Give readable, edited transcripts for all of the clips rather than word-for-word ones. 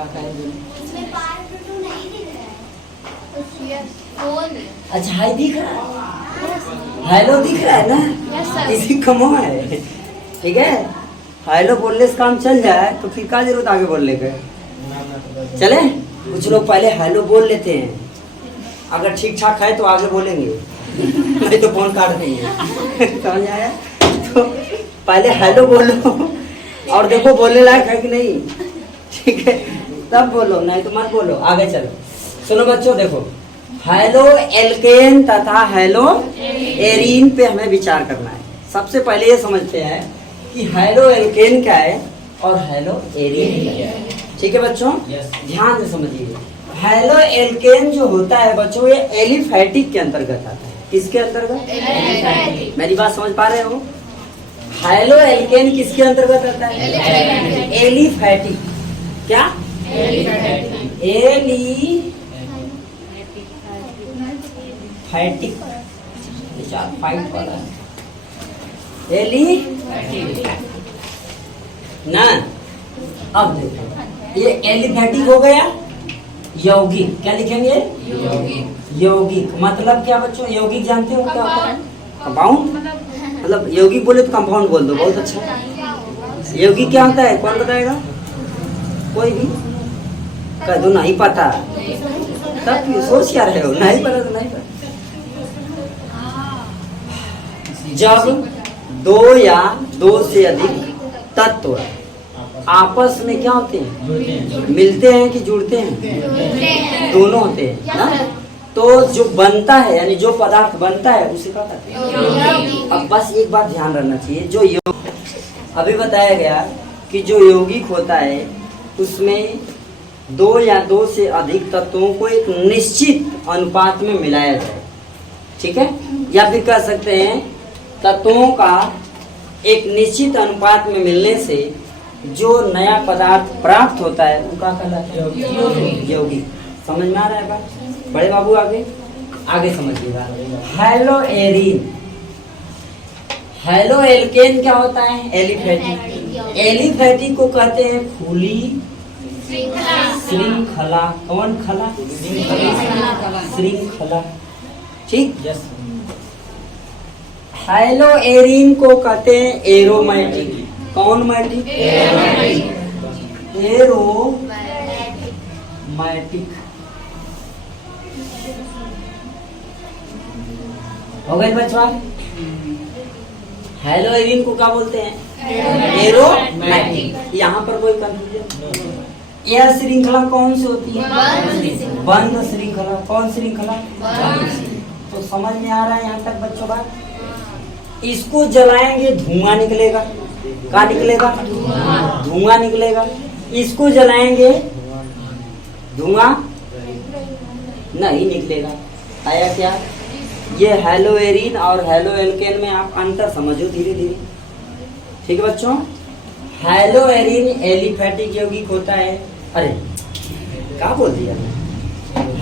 क्या कहे इसमें पार प्रोटॉन नहीं दिख रहा है। अच्छा हाई दिख रहा है, हेलो दिख रहा है ना, इसी कमो है। ठीक है, हेलो बोलने से काम चल जाए तो फिर क्या जरूरत आगे बोलने के। चले, कुछ लोग पहले हेलो बोल लेते हैं, अगर ठीक ठाक है तो आगे बोलेंगे, नहीं तो फोन काट देंगे। समझ आया? तो पहले हेलो बोलो और देखो बोलने लायक है कि नहीं। ठीक है, तब बोलो, नहीं तो मत बोलो। आगे चलो, सुनो बच्चों, देखो हेलो एल्केन तथा हेलो एरीन पे हमें विचार करना है। सबसे पहले ये समझते हैं कि हेलो एल्केन क्या है और हेलो एरीन क्या है। ठीक है बच्चों, ध्यान से समझिए। हेलो एल्केन जो होता है बच्चों, ये एलिफैटिक के अंतर्गत आता है। किसके अंतर्गत? मेरी बात समझ पा रहे हो? हेलो एल्केन किसके अंतर्गत आता है? एलिफैटिक। क्या? एलिफैटिक, फाइट वाला एलिफैटिक ना। अब देखो, ये एलिफैटिक हो गया यौगिक। क्या लिखेंगे? यौगिक मतलब क्या बच्चों? यौगिक जानते हो क्या होता है? कंपाउंड। मतलब यौगिक बोले तो कंपाउंड बोल दो, बहुत अच्छा। यौगिक क्या होता है, कौन बताएगा? कोई भी कह दो नहीं पता, सब सोच क्या रहे हो, नहीं पता तो नहीं पता। जब दो या दो से अधिक तत्व आपस में क्या होते हैं? मिलते हैं कि जुड़ते हैं? दोनों होते हैं ना। तो जो बनता है, यानी जो पदार्थ बनता है उसे क्या कहते हैं? अब बस एक बात ध्यान रखना चाहिए, जो अभी बताया गया कि जो यौगिक होता है उसमें दो या दो से अधिक तत्वों को एक निश्चित अनुपात में मिलाया जाए। ठीक है, या फिर कह सकते हैं तत्वों का एक निश्चित अनुपात में मिलने से जो नया पदार्थ प्राप्त होता है वो क्या कहलाता है? यौगिक। समझ में आ रहा है बात? बड़े बाबू आगे समझिएगा। हेलो एरीन, हेलो एल्केन क्या होता है? एलिफैटिक। एलिफैटिक को कहते हैं खुली श्रृंखला। कौन खला? श्रृंखला। ठीक। हेलो एरीन को कहते हैं एरोमैटिक। कौन मैटिक? एरोमैटिक। हो गए बच्चा? हेलो एरीन को क्या बोलते हैं? एरोमैटिक। यहाँ पर कोई कंफ्यूजन? यह श्रृंखला कौन सी होती है? बंद श्रृंखला। कौन श्रृंखला? तो समझ में आ रहा है यहाँ तक बच्चों बात? इसको जलाएंगे धुआं निकलेगा। क्या निकलेगा? धुआं निकलेगा। इसको जलाएंगे धुआं नहीं निकलेगा। आया क्या? ये हेलो एरीन और हेलो एल्केन में आप अंतर समझो धीरे धीरे। ठीक है बच्चों, हेलो एरीन एलिफैटिक यौगिक होता है। अरे क्या बोल दिया?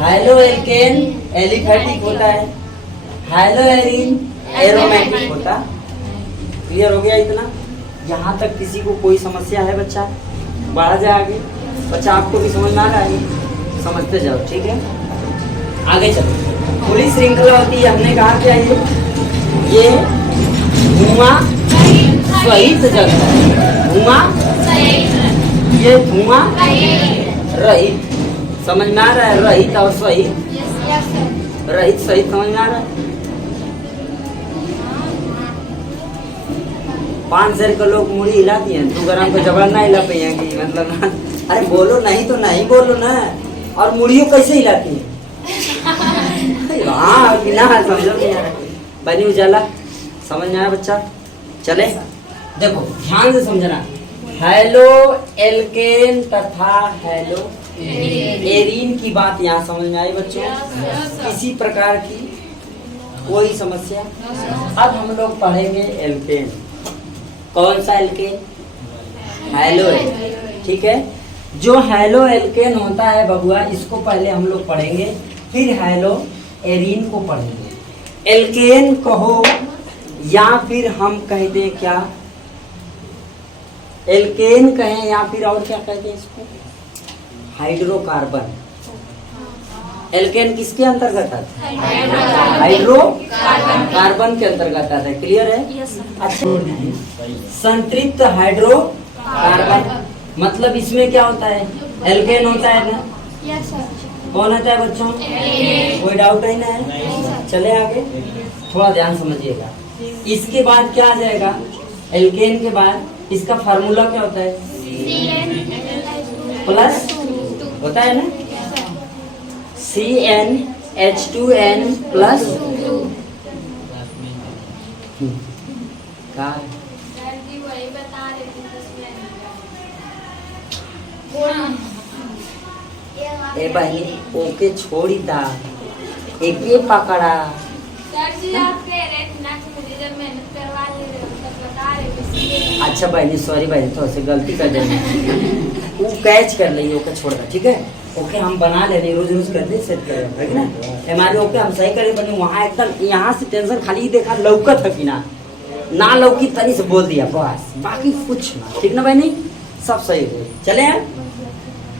हेलो एल्केन एलिफैटिक होता है, हेलो एरीन एरोमैटिक होता। क्लियर हो गया इतना? यहाँ तक किसी को कोई समस्या है बच्चा? बढ़ा जाए आगे। बच्चा आपको भी समझ में आ रहा है? समझते जाओ। ठीक है, आगे चलो। खुली श्रृंखला होती है, हमने कहा क्या ये धुआं सहित जलता है। धुआं, ये धुआं रहित। समझ में आ रहा है? रहित और सहित। रहित सहित समझ में आ रहा है? 5 शेर के लोग मुड़ी हिला दिए, 2 ग्राम को जबर ना हिला पाएंगे। मतलब अरे बोलो नहीं तो नहीं बोलो ना। और मुड़ियों कैसे हिलाती है? हाँ बिना समझो नहीं आ रहा। बनी उजाला समझ में आया बच्चा? चले देखो ध्यान से समझना। हेलो एल्केन तथा हेलो एरीन की बात यहाँ समझ में आई बच्चों? किसी प्रकार की कोई समस्या? अब हम लोग पढ़ेंगे एल्केन। कौन सा एल्केन? हेलो। ठीक है, जो हेलो एल्केन होता है बबुआ, इसको पहले हम लोग पढ़ेंगे, फिर हेलो एरीन को पढ़ेंगे। एल्केन कहो या फिर हम कहते हैं क्या? एल्केन कहें या फिर और क्या कहते हैं इसको? हाइड्रोकार्बन। एल्केन किसके अंतर्गत आता है? हाइड्रोकार्बन के अंतर्गत आता है। क्लियर है? अच्छा, संतृप्त हाइड्रोकार्बन मतलब इसमें क्या होता है? एल्केन होता है ना? Yes sir. कौन होता है बच्चों? कोई डाउट नहीं ना है? चले आगे, थोड़ा ध्यान समझिएगा। इसके बाद क्या आ जाएगा? एल्केन के बाद इसका फार्मूला क्या होता है? प्लस होता है ना? CnH2n प्लस का ए भाई ओके छोड़ी था, एक पकड़ा। सर जी आप कह रहे थे ना कि मुझे जब मेहनत करवा ले रहे हो तब बता रहे थे। अच्छा भाई सॉरी भाई, थोड़ा सी गलती कर देंगे। वो कैच कर ली, ओके छोड़ दे, ठीक है? ओके हम बना ले रहे, रोज रोज कर दे, सेट कर है ना? हमारे ओके हम सही करे बने। वहाँ एकदम यहाँ से टेंशन खाली देखा लौकत है कि ना लौकी तनी से बोल दिया बस, बाकी कुछ ना। ठीक ना भाई? नहीं सब सही हो। चले यार,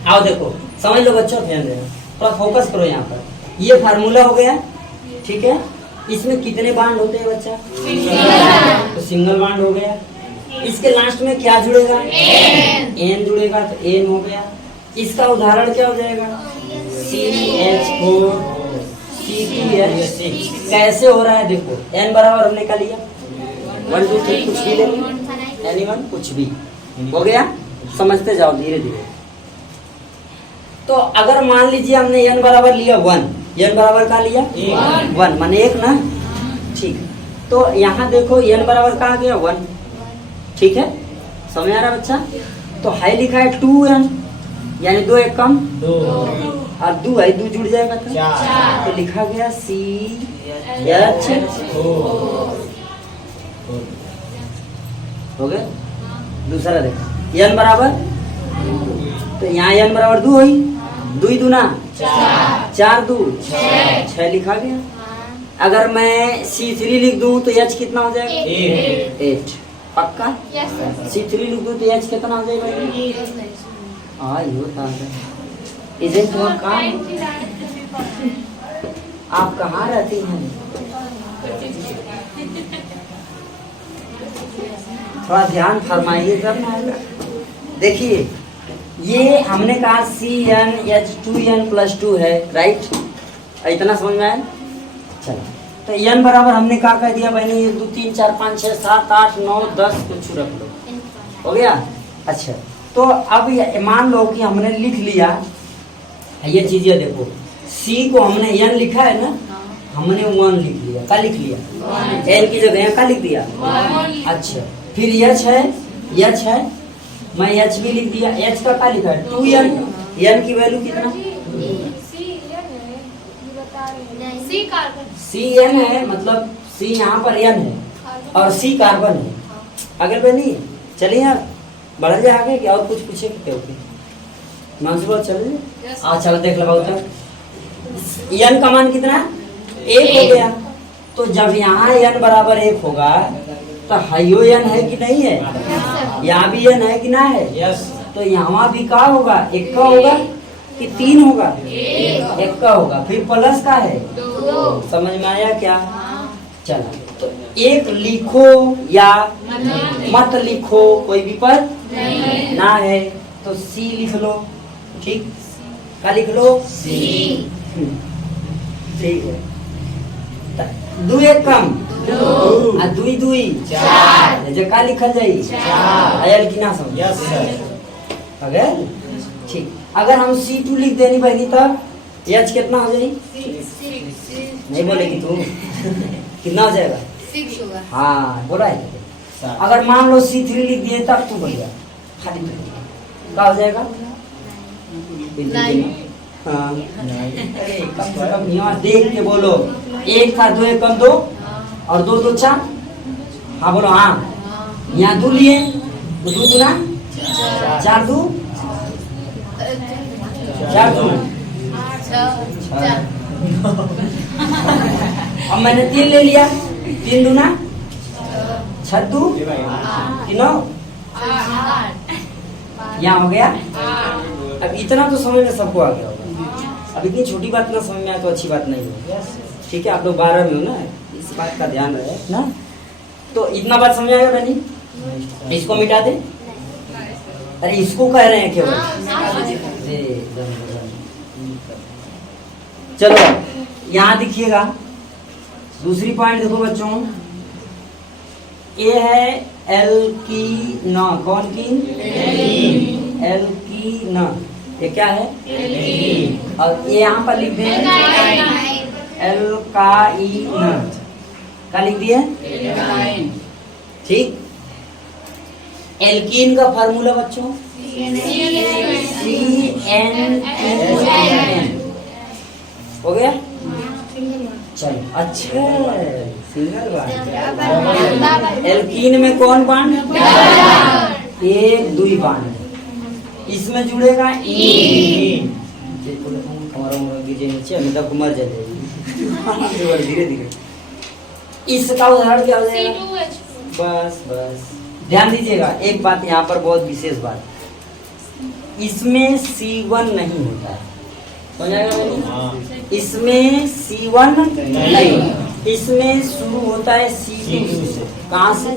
आओ देखो समझ लो बच्चों, ध्यान देना, थोड़ा फोकस करो यहाँ पर। ये फार्मूला हो गया, ठीक है? इसमें कितने बांड होते हैं बच्चा? तो सिंगल बांड हो गया। इसके लास्ट में क्या जुड़ेगा? एन जुड़ेगा, तो एन हो गया। इसका उदाहरण क्या हो जाएगा? CH4 C2H6। कैसे हो रहा है देखो, n बराबर हमने क्या लिया? 1 2 3 कुछ भी ले लो, एनीवन कुछ भी हो गया। समझते जाओ धीरे धीरे। तो अगर मान लीजिए हमने n बराबर लिया 1, n बराबर क्या लिया? 1 माने 1 ना, ठीक। तो यहाँ देखो n बराबर कहाँ गया? 1, ठीक है? समझ आ रहा है बच्चा? तो हाई लिखा है 2n, यानी 2 1 कम 2, और 2 है 2 जुड़ जाएगा तो लिखा गया CH4 हो गया। दूसरा देखो n बराबर, तो यहाँ n बराबर 2 हुई, 2 दूना 4 2 6 लिखा गया। अगर मैं C3 लिख दूं तो h कितना हो जाएगा? 8 पक्का? C3 लिख दूं तो h कितना हो जाएगा? इसे तो काम। आप कहाँ रहती हैं? थोड़ा ध्यान फरमाइए करना है। देखिए ये हमने कहा CnH2n+2 है, राइट? इतना समझ में आया? चलो तो n बराबर हमने क्या कह दिया बहनी? 1 2 3 4 5 6 7 8 9 10 कुछ रख लो, हो गया। अच्छा तो अब मान लो कि हमने लिख लिया ये चीजें, देखो C को हमने n लिखा है ना, हमने 1 लिख लिया। क्या लिख लिया? n की जगह क्या लिख दिया? अच्छा फिर h है, मैं h भी लिख दिया। h का क्या लिखा है? 2n, n की वैल्यू कितना? Cn है, मतलब C यहाँ पर n है और C कार्बन है। आगे बढ़नी चलिए यार, बढ़ जाए आगे क्या और कुछ पूछे क्या? मानसूबा चलिए चलो देख लगाओ तक। n का मान कितना? 1 हो गया। तो जब यहाँ n बराबर 1 होगा तो हाइयो n है कि नहीं है? यहाँ भी n है कि ना है? तो यहाँ भी का होगा? 1 का होगा कि 3 होगा? 1 का होगा। फिर प्लस का है, समझ में आया क्या? चलो तो 1 लिखो या मत लिखो, कोई विपद ना है। तो C लिख लो, ठीक? क्या लिख लो? C। ठीक है। 2 1 कम 2 2 4, जे का लिखल जाई? आयल कि ना समझ? Yes sir. अगर ठीक, अगर हम C2 लिख देनी पहली तब H कितना हो जाएगी? नहीं बोलेगी तू? कितना हो जाएगा? 6 होगा। हाँ बोला है। अगर मान लो C3 लिख दिए तब तू बोलिए खाली क्या हो जाएगा? हाँ अरे कम से कम यहाँ देख के बोलो। 1 था 2 1 कम 2 और 2 2 4। हाँ बोलो हाँ। यहाँ 2 लिए तो 2 दूना 4 2 4 2 अब मैंने 3 ले लिया, 3 दूना 6 2 9 यहाँ हो गया अब इतना तो समझ में सबको आ गया होगा। अब इतनी छोटी बात ना समझ में आए तो अच्छी बात नहीं है। ठीक है, आप लोग 12 में हो ना, इस बात का ध्यान रहे ना। तो इतना बात समझ आएगा बनी, इसको मिटा दे। अरे इसको कह रहे हैं केवल। चलो यहाँ दिखिएगा, दूसरी पॉइंट देखो बच्चों, ये है एल्कीन। कौन की? एल्कीन। ये क्या है? और ये यहाँ पर लिख दें एल्काइन। क्या लिख दिए? ठीक। एल्कीन का फार्मूला बच्चों CN2N हो गया। चलो अच्छा, सिंगल बांड। एल्कीन में कौन बांड? एक दुई बांड। इसमें जुड़ेगा ईन। मर जाएगी धीरे धीरे। इसका उदाहरण क्या हो जाएगा? बस बस ध्यान दीजिएगा, एक बात यहाँ पर बहुत विशेष बात, इसमें C1 नहीं होता है, समझ? इसमें C1 नहीं, इसमें शुरू होता है C2 से। कहाँ से?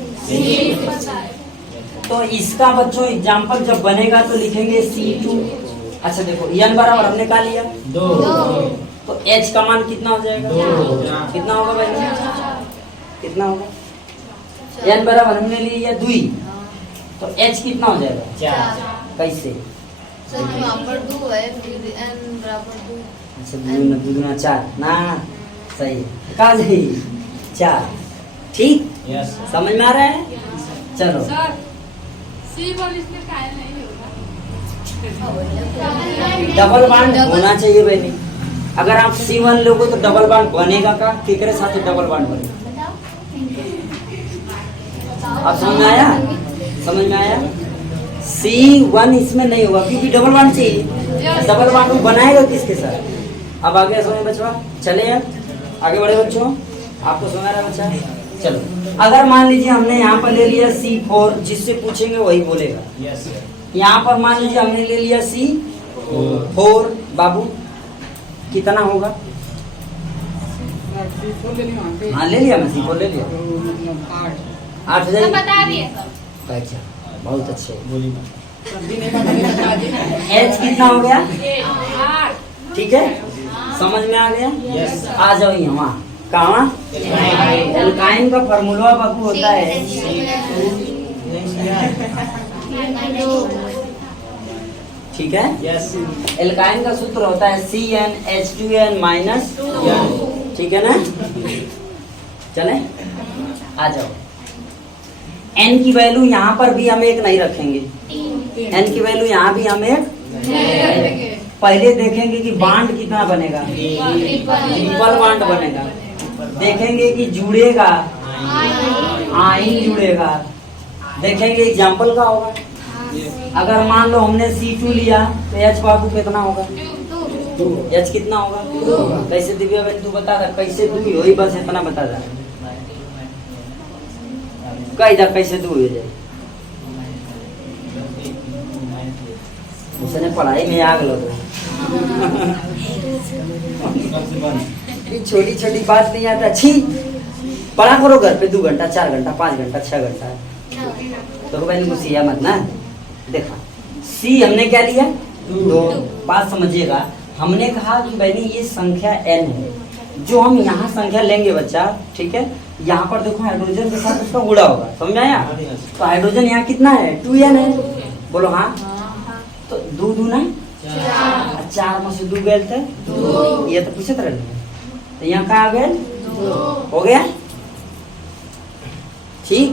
तो इसका बच्चों एग्जाम्पल जब बनेगा तो लिखेंगे C2। अच्छा देखो, n बराबर हमने क्या लिया? 2। तो h का मान कितना हो जाएगा? 2। कितना होगा भाई? कितना होगा? n बराबर हमने लिया 2, तो h कितना हो जाएगा? 4। कैसे? यहाँ पर 2 है, फिर n बराबर 2। अच्छा 2 दूना 4 ना, सही है। कहाँ जाए? 4। ठीक, समझ में आ रहा है? चलो सर C1 इसमें काहे नहीं होगा? डबल बांड होना चाहिए बहनी। अगर आप C1 लोगे तो डबल बांड बनेगा का? केकरे साथ डबल बांड बनेगा? आप समझ में आया? समझ में आया? C1 इसमें नहीं होगा क्योंकि डबल बांड चाहिए। डबल बांड बनाएगा किसके साथ? अब आगे समझ बच्चों, चले यार आगे बढ़े बच्चों, आपको समझ रहा है बच्चा? चलो, अगर मान लीजिए हमने यहाँ पर ले लिया C4, जिससे पूछेंगे वही बोलेगा। यहाँ पर मान लीजिए हमने ले लिया C4, बाबू कितना होगा? हाँ ले लिया, मैं C4 ले लिया। 8 हो तो जाएगा। बता दिए अच्छा बहुत अच्छे। H कितना हो गया? 8। ठीक है, समझ में आ गया? आ जाओ यहाँ, कहाँ? एल्काइन का फार्मूला बाबू होता है ठीक है। एल्काइन का सूत्र होता है CnH2n-, ठीक है ना? चले आ जाओ। n की वैल्यू यहाँ पर भी हम 1 नहीं रखेंगे, n की वैल्यू यहाँ भी हम 1। पहले देखेंगे कि बांड कितना बनेगा, ट्रिपल बांड बनेगा। देखेंगे कि जुड़ेगा, आइन जुड़ेगा। देखेंगे एग्जाम्पल का होगा। अगर मान लो हमने C2 लिया तो H बाबू कितना होगा? 2। H कितना होगा? 2। कैसे दिव्या बहन तू बता रहा, कैसे 2 ही होई? बस इतना बता रहा, इधर कैसे 2 हो जाए? उसने पढ़ाई में आग लगा। छोटी छोटी बात नहीं आता, अच्छी पढ़ा करो घर पे 2 घंटा 4 घंटा 5 घंटा 6 घंटा। तो बहन को सिया मत ना। देखा C हमने क्या लिया? 2। बात समझिएगा, हमने कहा कि बहनी ये संख्या n है, जो हम यहाँ संख्या लेंगे बच्चा, ठीक है? यहाँ पर देखो हाइड्रोजन के साथ उसका गुणा होगा, समझ में आया? तो हाइड्रोजन यहाँ कितना है? 2n है, बोलो हाँ। तो 2 दूना 4 में से 2 गए थे, ये तो पूछे तरह तो यहाँ का आ गए, हो गया ठीक।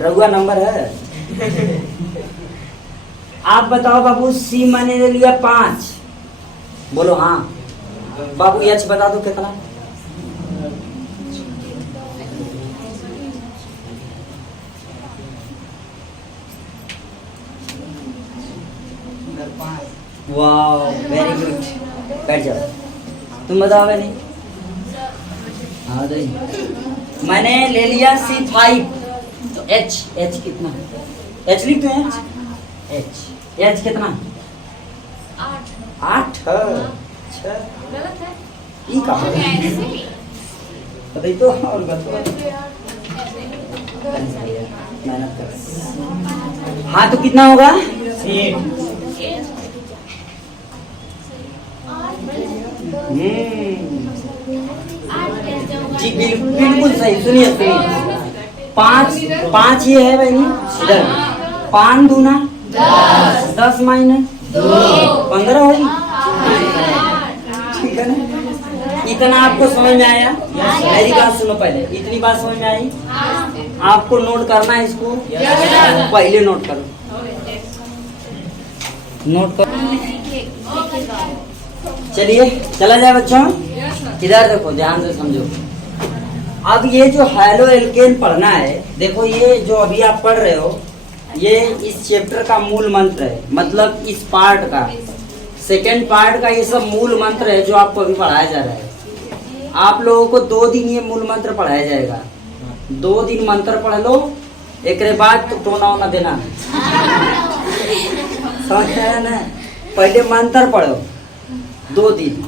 रघुआ नंबर है। आप बताओ बाबू, C मैंने ले लिया 5, बोलो हाँ। बाबू H बता दो कितना? वाह वेरी गुड, बैठ जाओ। तुम बताओ नहीं? हाँ तो मैंने ले लिया C5, तो H कितना? H लिख दो, H कितना? 8 8। अच्छा गलत है ये कहाँ है? ऐसे बताइए तो और गलत ऐसे मेहनत कर। हाँ तो कितना होगा? 8। जी बिल्कुल सही। सुनिए सुनिए, 5 ये है बहनी इधर। 5 दूना 10 माइनस 15 होगी। ठीक है ना? इतना आपको समझ में आया? मेरी बात सुनो पहले, इतनी बात समझ में आई? आपको नोट करना है इसको, पहले नोट करो, नोट करो। चलिए चला जाए बच्चों, इधर देखो ध्यान से समझो। अब ये जो हेलो एल्केन पढ़ना है, देखो ये जो अभी आप पढ़ रहे हो, ये इस चैप्टर का मूल मंत्र है। मतलब इस पार्ट का, सेकेंड पार्ट का ये सब मूल मंत्र है जो आपको अभी पढ़ाया जा रहा है। आप लोगों को 2 दिन ये मूल मंत्र पढ़ाया जाएगा। 2 दिन मंत्र पढ़ लो, एक बाद तो टोना वोना देना। समझ में आया ना? पहले मंत्र पढ़ो 2 दिन।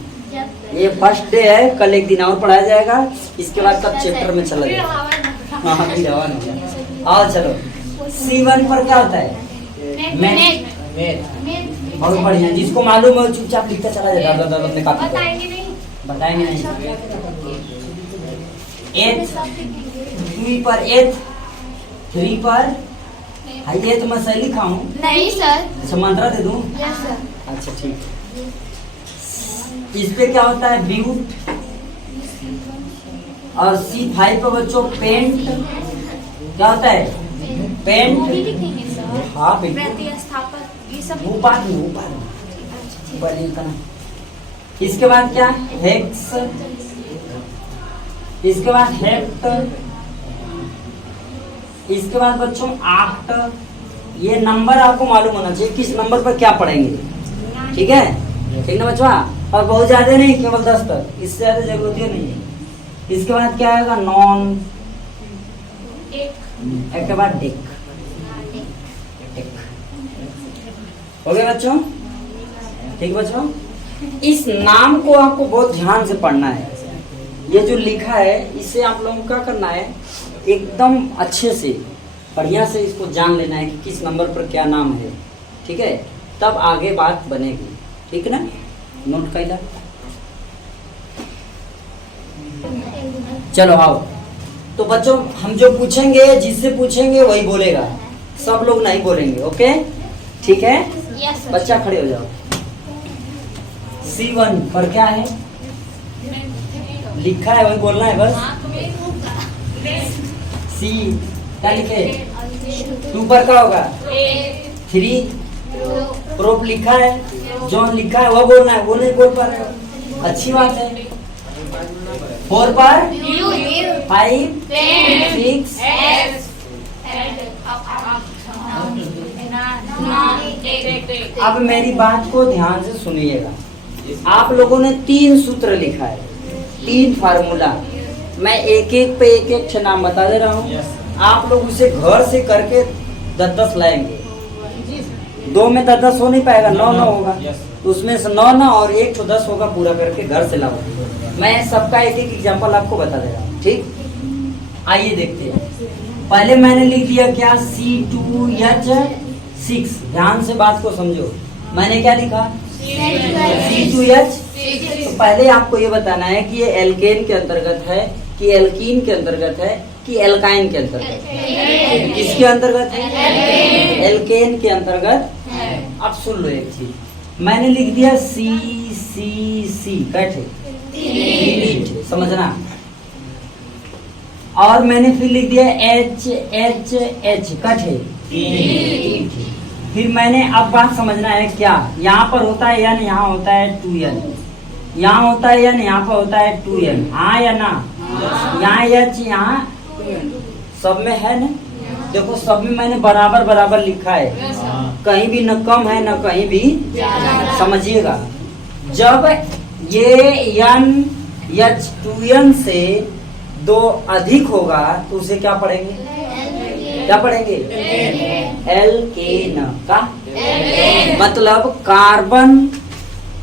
ये फर्स्ट डे है, कल 1 दिन और पढ़ाया जाएगा। इसके बाद सब चैप्टर में चला जाएगा। हाँ फिर हवा नहीं है। आओ चलो, C1 पर क्या होता है? मैथ। बहुत बढ़िया, जिसको मालूम है चुपचाप लिखता चला जाएगा। अपने कॉपी पर बताएंगे नहीं बताएंगे नहीं। 8 2 पर 8 3 पर ये तो मैं सही लिखा हूँ। नहीं सर। अच्छा मंत्रा दे दूँ? Yes sir. अच्छा ठीक। इस पे क्या होता है? ब्यूट। और C5 पे बच्चों पेंट। क्या होता है? पेंट। लिखेंगे सर। हाँ बिल्कुल, प्रतिस्थापन ये सब ऊपर लिखना। इसके बाद क्या? हेक्स। इसके बाद हेक्ट। इसके बाद बच्चों आक्ट। ये नंबर आपको मालूम होना चाहिए किस नंबर पर क्या पढ़ेंगे। ठीक है? ठीक ना बच्चों? और बहुत ज्यादा नहीं, केवल 10 तक, इससे ज्यादा जरूरत ही नहीं है। इसके बाद क्या आएगा? नॉन। एक के बाद डिक। हो गया बच्चों? ठीक बच्चों, इस नाम को आपको बहुत ध्यान से पढ़ना है। ये जो लिखा है इसे आप लोगों को क्या करना है? एकदम अच्छे से बढ़िया से इसको जान लेना है कि किस नंबर पर क्या नाम है। ठीक है? तब आगे बात बनेगी। ठीक ना? नोट कर ला। चलो आओ। तो बच्चों हम जो पूछेंगे, जिससे पूछेंगे वही बोलेगा, सब लोग नहीं बोलेंगे। ओके? ठीक है? Yes sir. बच्चा खड़े हो जाओ। C1 पर क्या है? लिखा है वही बोलना है बस। C क्या लिखे? 2 पर क्या होगा? 3 प्रोप लिखा है, जॉन लिखा है वो बोलना है, वो नहीं बोल पा रहे हो। अच्छी बात है। 4 पर 5 6 अब मेरी बात को ध्यान से सुनिएगा। आप लोगों ने 3 सूत्र लिखा है, 3 फार्मूला। मैं एक एक नाम बता दे रहा हूँ। आप लोग उसे घर से करके 10-10 लाएंगे। 2 में 10-10 हो नहीं पाएगा, 9-9 होगा। उसमें से 9-9 और 1 तो 10 होगा। पूरा करके घर से लाओ। मैं सबका एक एग्जाम्पल आपको बता दे रहा हूँ। ठीक? आइए देखते हैं। पहले मैंने लिख दिया क्या? C2H6। ध्यान से बात को समझो। मैंने क्या लिखा? C2H। तो पहले आपको ये बताना है कि ये एल्केन के अंतर्गत है कि एल्कीन के अंतर्गत है कि एल्काइन के अंतर्गत है। किसके अंतर्गत है? एल्केन के अंतर्गत। अब सुन लो एक चीज, मैंने लिख दिया C कैसे? समझना। और मैंने फिर लिख दिया H कट है। फिर मैंने अब बात समझना है क्या, यहाँ पर होता है n, यहाँ होता है 2n, यहाँ होता है n, यहाँ पर होता है 2n, हाँ या ना? यहाँ h, यहाँ सब में है ना? देखो सब में मैंने बराबर बराबर लिखा है, कहीं भी न कम है न कहीं भी। समझिएगा, जब ये n h 2n से 2 अधिक होगा तो उसे क्या पढ़ेंगे? क्या पढ़ेंगे? एल्केन का मतलब कार्बन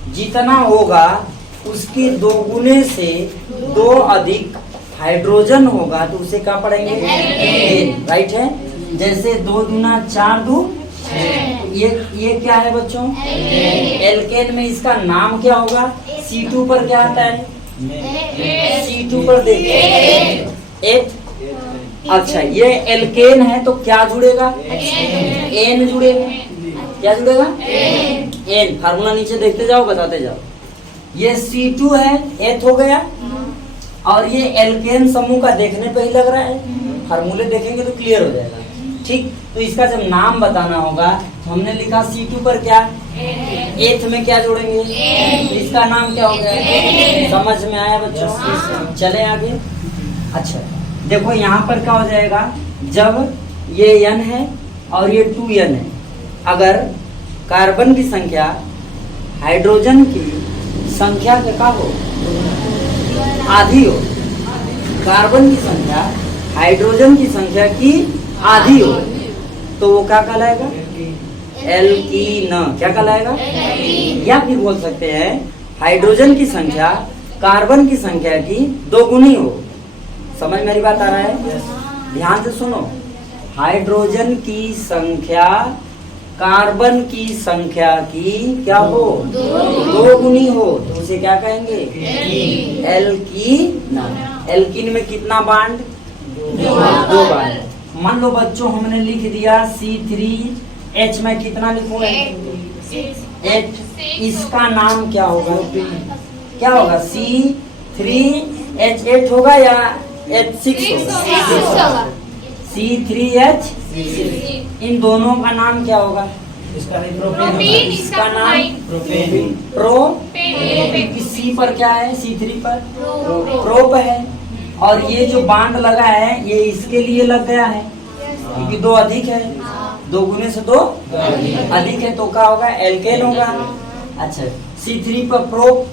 जितना होगा उसके दोगुने से 2 अधिक हाइड्रोजन होगा तो उसे क्या पढ़ेंगे? एल्केन। राइट है। जैसे 2 दूना 4 2, ये क्या है बच्चों? एल्केन में इसका नाम क्या होगा? C2 पर क्या आता है? C2 पर देखिए एट। अच्छा, ये एल्केन है तो क्या जुड़ेगा? एन जुड़ेगा। क्या जुड़ेगा? एन। फार्मूला नीचे देखते जाओ, बताते जाओ। ये C2 है, एथ हो गया। और ये एल्केन समूह का देखने पे ही लग रहा है, फार्मूले देखेंगे तो क्लियर हो जाएगा। ठीक, तो इसका जब नाम बताना होगा तो हमने लिखा C2 पर क्या? एथ में क्या जोड़ेंगे? इसका नाम क्या हो गया? समझ में आया बच्चों? चले आगे। अच्छा देखो यहाँ पर क्या हो जाएगा, जब ये N है और ये 2N है, अगर कार्बन की संख्या हाइड्रोजन की संख्या के का हो? आधी हो। कार्बन की संख्या हाइड्रोजन की संख्या की आधी हो तो वो क्या कहलाएगा? एल्कीन। क्या कहलाएगा? या फिर बोल सकते हैं हाइड्रोजन की संख्या कार्बन की संख्या की 2 गुनी हो। समझ मेरी बात आ रहा है? ध्यान से सुनो। हाइड्रोजन की संख्या कार्बन की संख्या की क्या हो? 2 गुनी हो तो उसे क्या कहेंगे? एल्कीन। एल्कीन में कितना बांड? 2 बांड। मान लो बच्चों हमने लिख दिया C3H में कितना लिखूंगा? 8। इसका नाम क्या होगा? क्या होगा? C3H8 होगा या H6 होगा? C3H6। इन दोनों का नाम क्या होगा? इसका नाम प्रोपेन। C पर क्या है? C3 पर प्रोप है। और ये जो बांड लगा है ये इसके लिए लग गया है क्योंकि 2 अधिक है, 2 गुने से 2 अधिक है तो क्या होगा? एल्केन होगा। अच्छा, C3 पर प्रोप,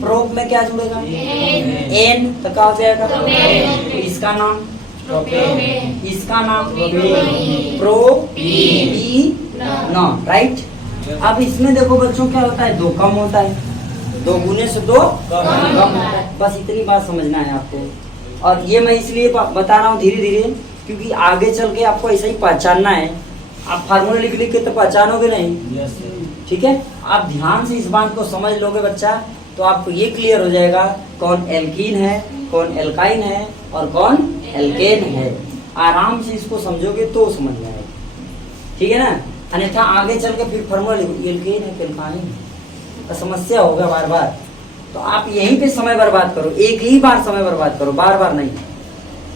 प्रोप में क्या जुड़ेगा? एन, तो क्या हो जाएगा? इसका नाम इसका नाम प्रोपीन। राइट। अब इसमें देखो बच्चों क्या होता है? 2 कम होता है, 2 गुने से 2 कम होता है। बस इतनी बात समझना है आपको। और ये मैं इसलिए बता रहा हूँ धीरे धीरे क्योंकि आगे चल के आपको ऐसा ही पहचानना है। आप फार्मूला लिख लिख के तो पहचानोगे नहीं। ठीक है, आप ध्यान से इस बात को समझ लोगे बच्चा तो आपको ये क्लियर हो जाएगा कौन एल्कीन है, कौन एल्काइन है और कौन एल्केन है। आराम से इसको समझोगे तो समझ में आएगा। ठीक है ना? अन्यथा आगे चल के फिर फार्मूला लिखो एल्केन है एल्काइन है, समस्या होगा बार बार। तो आप यहीं पे समय बर्बाद करो, एक ही बार समय बर्बाद करो, बार बार नहीं।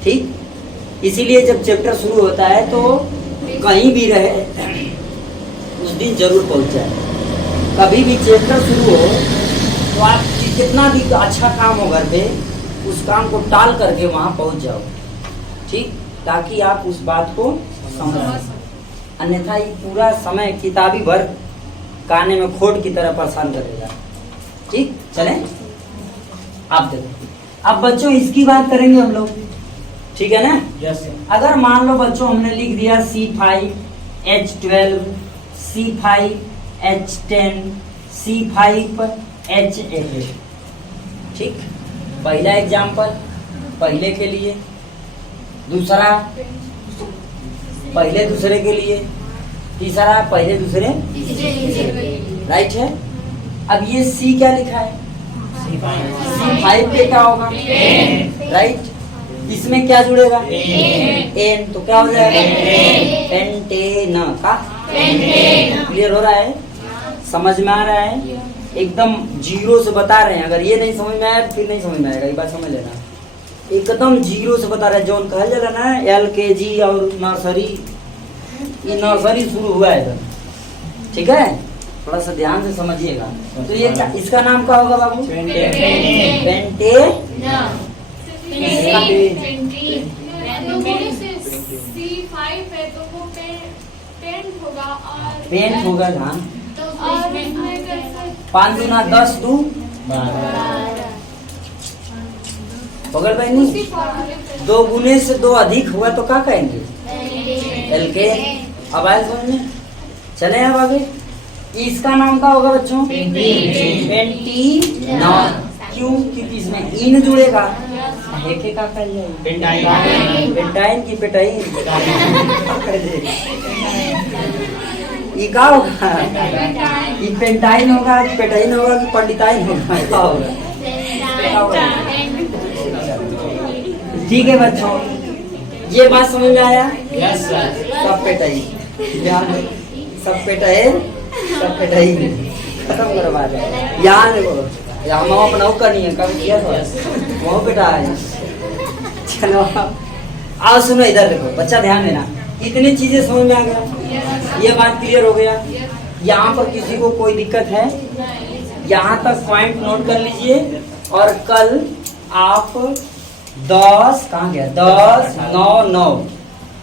ठीक, इसीलिए जब चैप्टर शुरू होता है तो कहीं भी रहे उस दिन जरूर पहुंच जाए। कभी भी चैप्टर शुरू हो तो आप कितना भी अच्छा काम हो घर पे उस काम को टाल करके वहां पहुंच जाओ। ठीक, ताकि आप उस बात को समझ सकें। अन्यथा ये पूरा समय किताबी भर काने में खोट की तरह परेशान करेगा। ठीक, चलें आप देखो। अब बच्चों इसकी बात करेंगे हम लोग, ठीक है ना? यस। अगर मान लो बच्चों हमने लिख दिया C5H12, C5H10, C5H8। ठीक, पहला एग्जाम्पल पहले के लिए, दूसरा पहले दूसरे के लिए, तीसरा पहले दूसरे। राइट है। अब ये C क्या लिखा है? C5 पे क्या होगा? राइट। इसमें क्या जुड़ेगा? एन, तो क्या हो जाएगा? पेंटेन का। क्लियर हो रहा है? समझ में आ रहा है? एकदम जीरो से बता रहे हैं। अगर ये नहीं समझ में आया फिर नहीं समझ में आएगा, ये बात समझ लेना। एकदम जीरो से बता रहे हैं। जोन कहल जाला ना LKG और नर्सरी, ये नर्सरी शुरू हुआ है इधर। ठीक है, थोड़ा सा ध्यान से समझिएगा। तो ये इसका नाम क्या होगा बाबू? C5 है तो वो पेंट होगा और पेंट होगा। ध्यान, और इसमें कैसे 5 दूना 10 2 बगल में उसी नहीं, फॉर्मूले पे 2 गुने से 2 अधिक हुआ तो क्या कहेंगे? एल्केन। अब आए समझ में? चले अब आगे। इसका नाम क्या होगा बच्चों? पेंटीन। पेंटीनॉन। क्यों? क्योंकि इसमें इन जुड़ेगा। हेके का कर पेंटाइन। पेंटाइन की पेटाइन। ये क्या होगा? ये पेंटाइन होगा कि पेटाइन होगा कि पंडिताइन होगा? क्या होगा? ठीक है बच्चों, ये बात समझ में आया? Yes sir. सब पेटाई, ध्यान दो, सब पेटाई, सब पेटाई खत्म करो बात। याद देखो, हम अपना का नहीं है, कभी किया था वो बेटा है। चलो आओ सुनो, इधर देखो बच्चा, ध्यान देना। इतनी चीजें समझ में आ गया, ये बात क्लियर हो गया। यहाँ पर किसी को कोई दिक्कत है? यहाँ तक पॉइंट नोट कर लीजिए। और कल आप 10 कहाँ गया? 10 9 9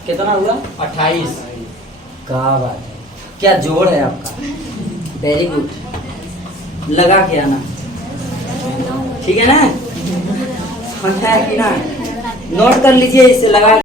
कितना हुआ? 28। क्या बात है, क्या जोड़ है आपका, वेरी गुड। लगा के आना, ठीक है ना? समझ आया कि ना? नोट कर लीजिए, इसे लगा